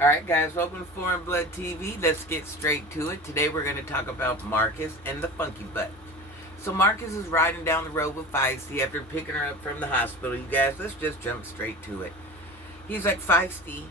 Alright guys, welcome to Foreign Blood TV. Let's get straight to it. Today we're going to talk about Marcus and the funky butt. So Marcus is riding down the road with Feisty after picking her up from the hospital. You guys, let's just jump straight to it. He's like, Feisty,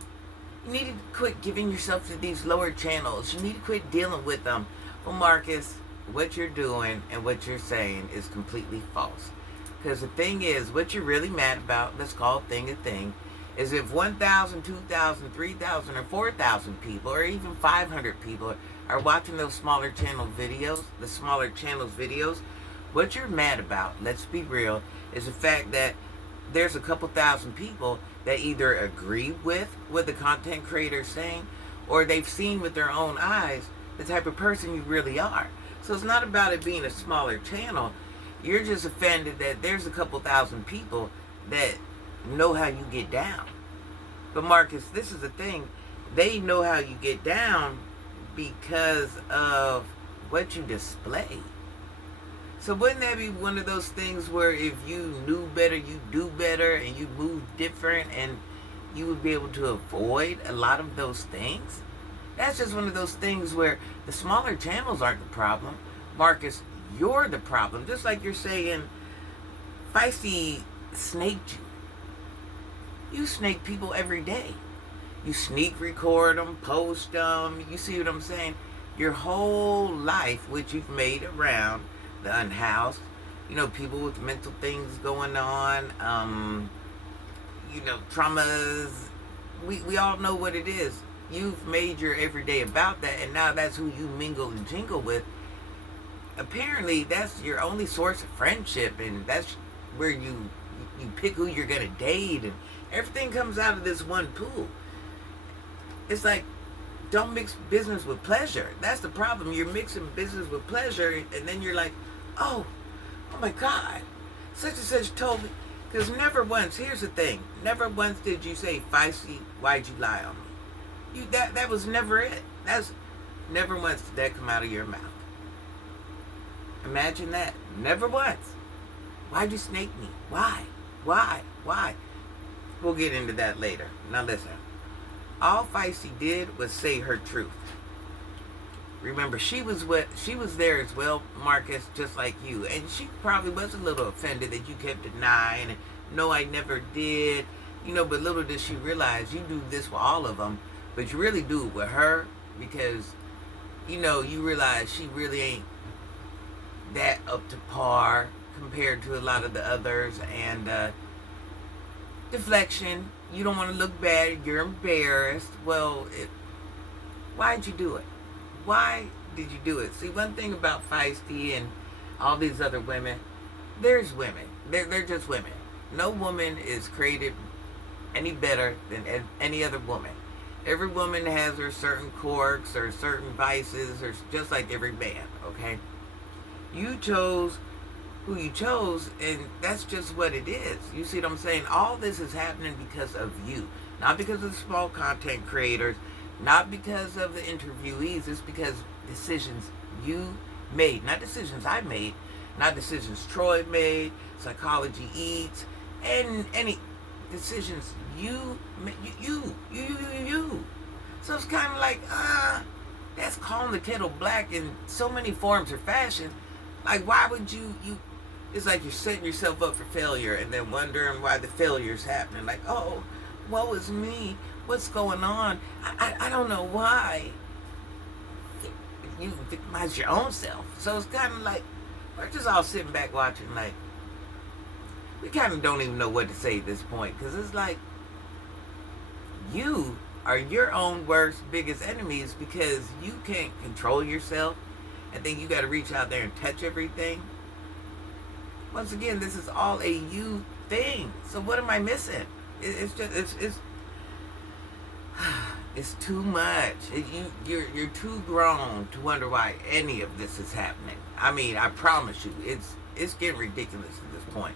you need to quit giving yourself to these lower channels. You need to quit dealing with them. Well, Marcus, what you're doing and what you're saying is completely false. Because the thing is, what you're really mad about, let's call a thing, is if 1,000, 2,000, 3,000, or 4,000 people, or even 500 people are watching those smaller channels videos, what you're mad about, let's be real, is the fact that there's a couple thousand people that either agree with what the content creator is saying, or they've seen with their own eyes the type of person you really are. So it's not about it being a smaller channel. You're just offended that there's a couple thousand people that know how you get down. But Marcus, this is the thing. They know how you get down because of what you display. So wouldn't that be one of those things where if you knew better, you do better, and you move different, and you would be able to avoid a lot of those things? That's just one of those things where the smaller channels aren't the problem. Marcus, you're the problem. Just like you're saying, Feisty snaked you. You snake people every day. You sneak record them, post them. You see what I'm saying? Your whole life, which you've made around the unhoused, people with mental things going on, traumas. We all know what it is. You've made your everyday about that, and now that's who you mingle and jingle with. Apparently, that's your only source of friendship, and that's where you pick who you're going to date, and everything comes out of this one pool. It's like, don't mix business with pleasure. That's the problem. You're mixing business with pleasure, and then you're like, oh my God, such and such told me. Because never once, here's the thing, never once did you say, Feisty, why'd you lie on me? That was never it. That's never once did that come out of your mouth. Imagine that. Never once. Why'd you snake me? Why? We'll get into that later. Now listen. All Feisty did was say her truth. Remember, she was there as well, Marcus, just like you. And she probably was a little offended that you kept denying. And, no, I never did. But little did she realize you do this with all of them. But you really do it with her because, you realize she really ain't that up to par compared to a lot of the others. And deflection, you don't want to look bad, you're embarrassed. Well, why'd you do it? Why did you do it? See, one thing about Feisty and all these other women, there's women. They're just women. No woman is created any better than any other woman. Every woman has her certain quirks or certain vices, or just like every man, okay? You chose who you chose, and that's just what it is. You see what I'm saying? All this is happening because of you. Not because of the small content creators, not because of the interviewees. It's because decisions you made, not decisions I made, not decisions Troy made, Psychology Eats, and any decisions you made. You. So it's kind of like, that's calling the kettle black in so many forms or fashion. Like, why would you it's like you're setting yourself up for failure and then wondering why the failure's happening. Like, oh, woe is me. What's going on? I don't know why. You victimize your own self. So it's kind of like, we're just all sitting back watching, like, we kind of don't even know what to say at this point. Because it's like, you are your own worst, biggest enemies because you can't control yourself and think you got to reach out there and touch everything. Once again, this is all a you thing. So what am I missing? It's too much. You're too grown to wonder why any of this is happening. I mean, I promise you, it's getting ridiculous at this point.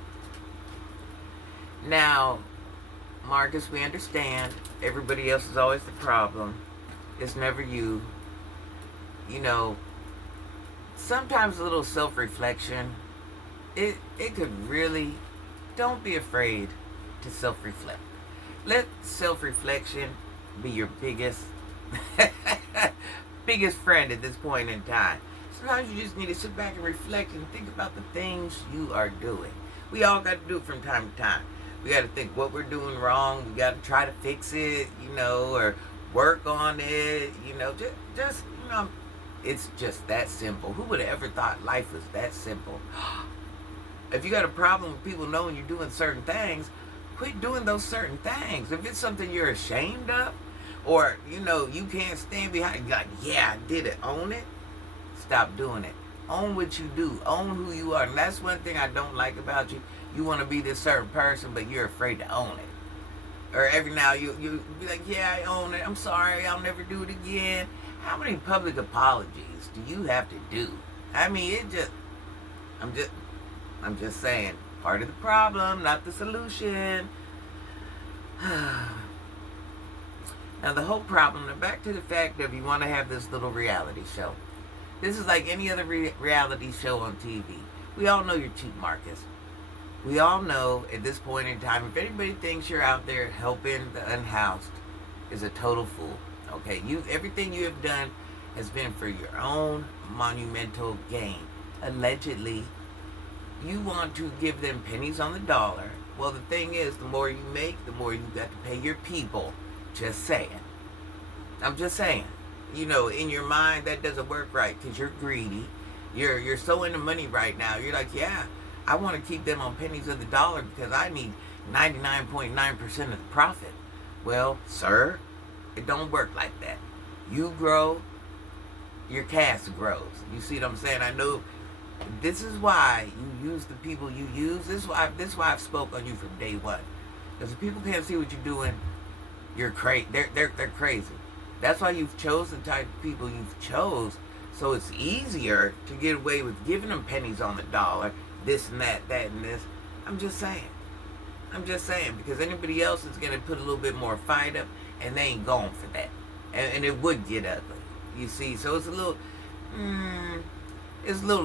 Now, Marcus, we understand everybody else is always the problem. It's never you. Sometimes a little self-reflection, it could really, don't be afraid to self-reflect. Let self-reflection be your biggest biggest friend at this point in time. Sometimes you just need to sit back and reflect and think about the things you are doing. We all got to do it from time to time. We got to think what we're doing wrong. We got to try to fix it, or work on it. Just it's just that simple. Who would have ever thought life was that simple? If you got a problem with people knowing you're doing certain things, quit doing those certain things. If it's something you're ashamed of, or you can't stand behind, like, yeah, I did it, own it. Stop doing it. Own what you do. Own who you are. And that's one thing I don't like about you. You want to be this certain person, but you're afraid to own it. Or every now you be like, yeah, I own it. I'm sorry. I'll never do it again. How many public apologies do you have to do? I mean, I'm just saying, part of the problem, not the solution. Now the whole problem, and back to the fact of you want to have this little reality show. This is like any other reality show on TV. We all know you're cheap, Marcus. We all know at this point in time, if anybody thinks you're out there helping the unhoused, is a total fool. Okay, everything you have done has been for your own monumental gain. Allegedly, you want to give them pennies on the dollar. Well, the thing is, the more you make, the more you got to pay your people. Just saying. I'm just saying. In your mind, that doesn't work right because you're greedy. You're so into money right now. You're like, yeah, I want to keep them on pennies of the dollar because I need 99.9% of the profit. Well, sir, it don't work like that. You grow, your cast grows. You see what I'm saying? I know this is why you use the people you use. This is why I've spoke on you from day one. Because if people can't see what you're doing, you're crazy. They're crazy. That's why you've chosen the type of people you've chose, so it's easier to get away with giving them pennies on the dollar, this and that and this. I'm just saying, because anybody else is going to put a little bit more fight up, and they ain't going for that. And it would get ugly, you see. So it's a little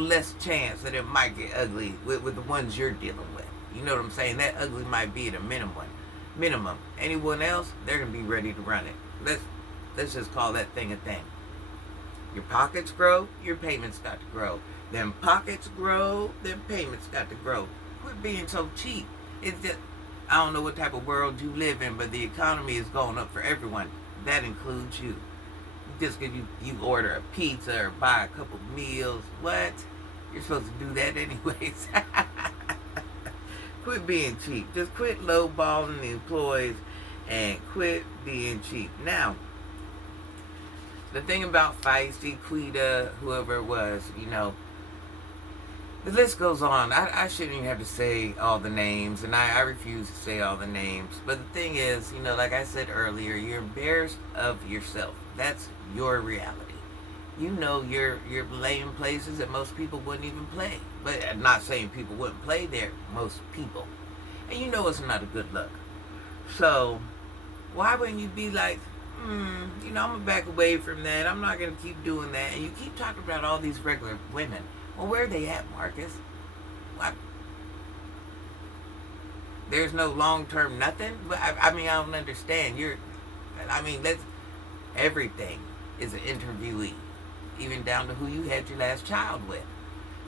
less chance that it might get ugly with the ones you're dealing with. You know what I'm saying? That ugly might be at a minimum. Anyone else, they're going to be ready to run it. Let's just call that thing a thing. Your pockets grow, your payments got to grow. Them pockets grow, them payments got to grow. Quit being so cheap. It's just, I don't know what type of world you live in, but the economy is going up for everyone. That includes you. Just because you order a pizza or buy a couple meals, what? You're supposed to do that anyways. Quit being cheap. Just quit lowballing the employees and quit being cheap. Now, the thing about Feisty, Quita, whoever it was, the list goes on. I shouldn't even have to say all the names, and I refuse to say all the names. But the thing is, like I said earlier, you're embarrassed of yourself. That's your reality. You're playing places that most people wouldn't even play. But I'm not saying people wouldn't play there, most people. And it's not a good look. So, why wouldn't you be like, I'm going to back away from that. I'm not going to keep doing that. And you keep talking about all these regular women. Well, where are they at, Marcus? What? There's no long-term nothing? But I don't understand. Everything is an interviewee. Even down to who you had your last child with.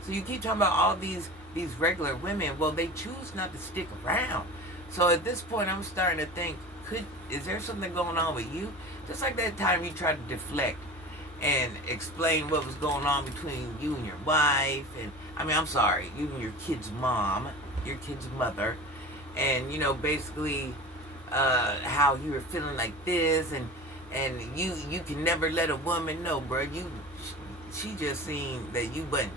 So you keep talking about all these regular women. Well, they choose not to stick around. So at this point, I'm starting to think, is there something going on with you? Just like that time you tried to deflect and explain what was going on between you and your wife. And I'm sorry, you and your kid's mom, your kid's mother. And, basically how you were feeling like this. And you can never let a woman know, bro. She just seen that you wasn't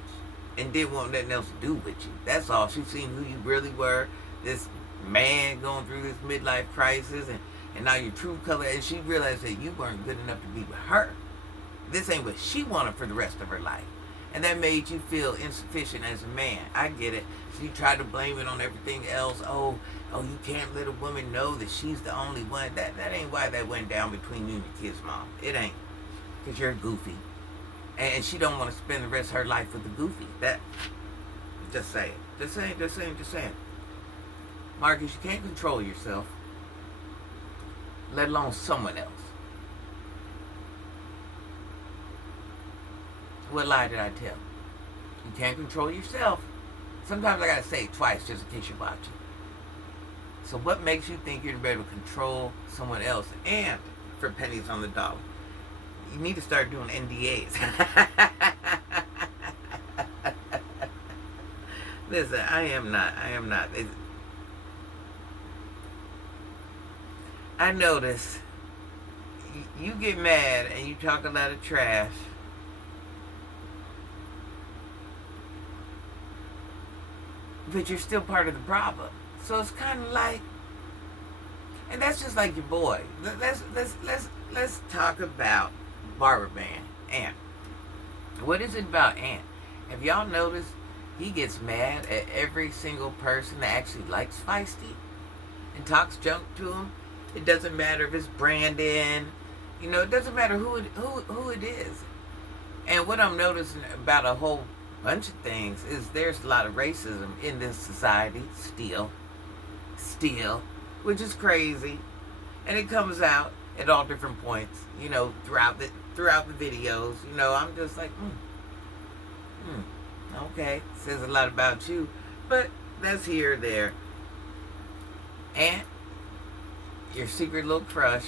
and didn't want nothing else to do with you. That's all. She seen who you really were. This man going through this midlife crisis and now your true color, and she realized that you weren't good enough to be with her. This ain't what she wanted for the rest of her life. And that made you feel insufficient as a man. I get it. So you tried to blame it on everything else. Oh, you can't let a woman know that she's the only one. That ain't why that went down between you and your kid's mom. It ain't. Because you're goofy. And she don't want to spend the rest of her life with a goofy. Just saying. Just saying. Marcus, you can't control yourself, let alone someone else. What lie did I tell? You can't control yourself. Sometimes I gotta say it twice just in case you're watching. So what makes you think you're able to control someone else and for pennies on the dollar? You need to start doing NDAs. Listen, I am not. I notice you get mad and you talk a lot of trash. But you're still part of the problem. So it's kind of like, and that's just like your boy. Let's talk about Barber Man, Ant. What is it about Ant? Have y'all noticed he gets mad at every single person that actually likes Feisty and talks junk to him? It doesn't matter if it's Brandon. You know, it doesn't matter who it is. And what I'm noticing about a whole bunch of things is there's a lot of racism in this society still, which is crazy, and it comes out at all different points, you know, throughout the videos. You know, I'm just like, okay, says a lot about you, but that's here or there. And your secret little crush.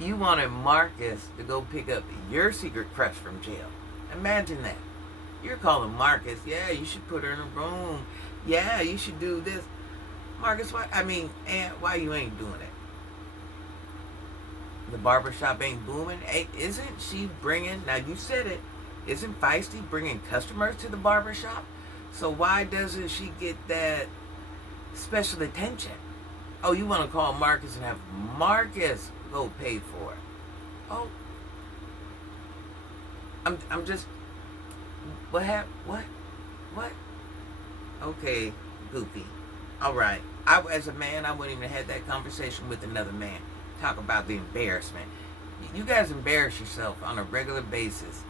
You wanted Marcus to go pick up your secret crush from jail. Imagine that. You're calling Marcus, yeah, you should put her in a room. Yeah, you should do this. Marcus, Aunt, why you ain't doing it? The barbershop ain't booming. Hey, isn't she bringing, now you said it, isn't Feisty bringing customers to the barbershop? So why doesn't she get that special attention? Oh, you want to call Marcus and have Marcus go pay for it. Oh, I'm just, what? Okay, goofy. All right. As a man, I wouldn't even have had that conversation with another man. Talk about the embarrassment. You guys embarrass yourself on a regular basis.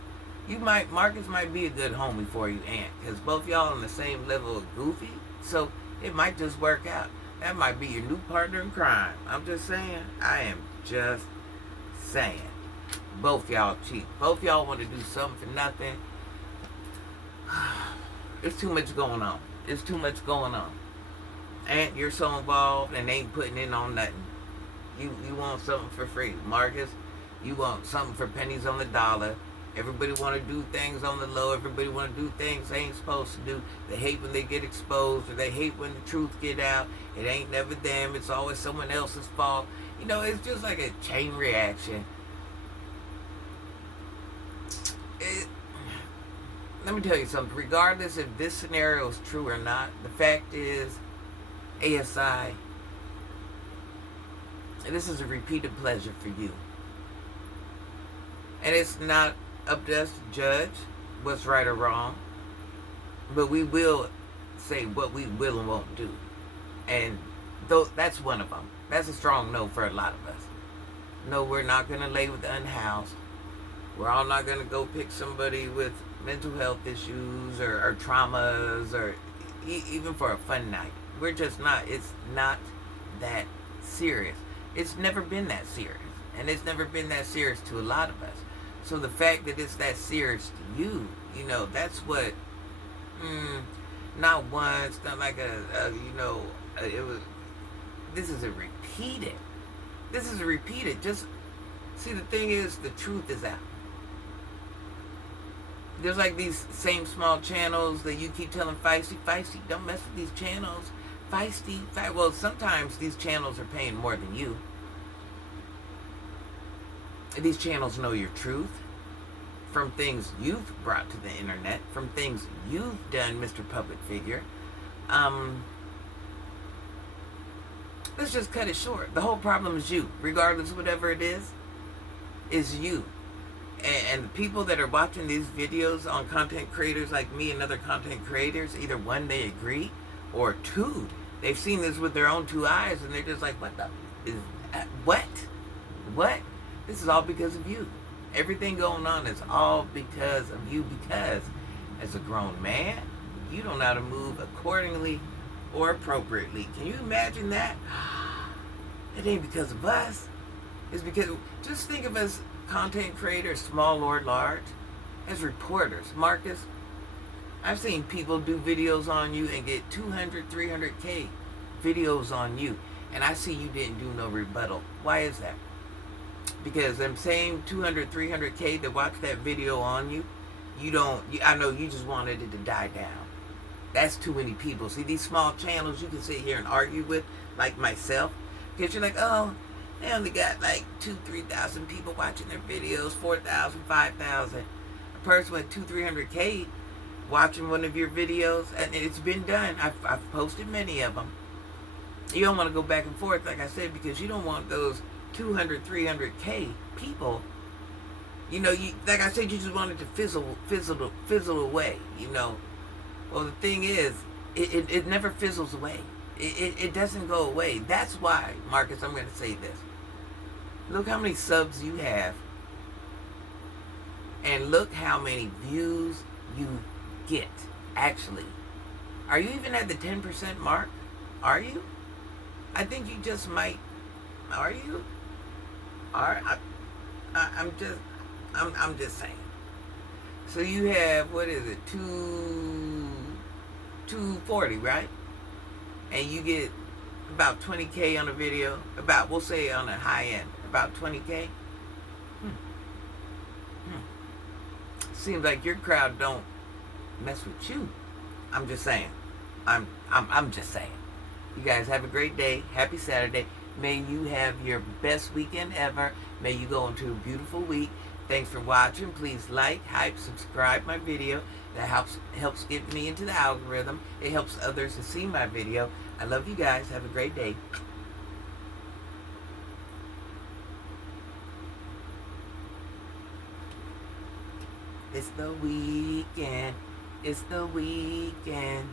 Marcus might be a good homie for you, Aunt, because both y'all on the same level of goofy, so it might just work out. That might be your new partner in crime. I'm just saying. I am just saying. Both y'all cheat. Both y'all want to do something for nothing. It's too much going on. It's too much going on. Aunt, you're so involved and ain't putting in on nothing. You want something for free. Marcus, you want something for pennies on the dollar. Everybody want to do things on the low. Everybody want to do things they ain't supposed to do. They hate when they get exposed, or they hate when the truth get out. It ain't never them. It's always someone else's fault. You know, it's just like a chain reaction. Let me tell you something. Regardless if this scenario is true or not, the fact is, ASI, this is a repeated pleasure for you. And it's not up to us to judge what's right or wrong, but we will say what we will and won't do. And that's one of them. That's a strong no for a lot of us. No, we're not going to lay with the unhoused. We're all not going to go pick somebody with mental health issues or traumas or even for a fun night. We're just not. It's not that serious. It's never been that serious. And it's never been that serious to a lot of us. So the fact that it's that serious to you, you know, that's what, not once, not like it was, this is a repeated. Just, see, the thing is, the truth is out. There's like these same small channels that you keep telling Feisty, don't mess with these channels. Feisty, well, sometimes these channels are paying more than you. These channels know your truth from things you've brought to the internet, from things you've done, Mr. Public Figure. Let's just cut it short. The whole problem is you. Regardless of whatever it is you. And the people that are watching these videos on content creators like me and other content creators, either one, they agree, or two, they've seen this with their own two eyes and they're just like, what? This is all because of you. Everything going on is all because of you, because as a grown man, you don't know how to move accordingly or appropriately. Can you imagine that? It ain't because of us. is because just think of us content creators, small or large, as reporters. Marcus, I've seen people do videos on you and get 200, 300K videos on you. And I see you didn't do no rebuttal. Why is that? Because them same 200, 300K that watch that video on you, I know you just wanted it to die down. That's too many people. See, these small channels you can sit here and argue with, like myself, because you're like, oh, they only got like 2,000, 3,000 people watching their videos, 4,000, 5,000. A person with 200, 300K watching one of your videos, and it's been done. I've posted many of them. You don't want to go back and forth, like I said, because you don't want those 200, 300K people. You know, like I said, you just want it to fizzle away. You know. Well, the thing is, it never fizzles away. It doesn't go away. That's why, Marcus, I'm going to say this. Look how many subs you have, and look how many views you get. Actually, are you even at the 10% mark? Are you? I think you just might. Are you? I'm just saying. So you have, what is it, 240, right? And you get about 20K on a video, we'll say on a high end, about 20K. Seems like your crowd don't mess with you. I'm just saying. I'm just saying. You guys have a great day. Happy Saturday. May you have your best weekend ever. May you go into a beautiful week. Thanks for watching. Please like, hype, subscribe my video. That helps get me into the algorithm. It helps others to see my video. I love you guys. Have a great day. It's the weekend. It's the weekend.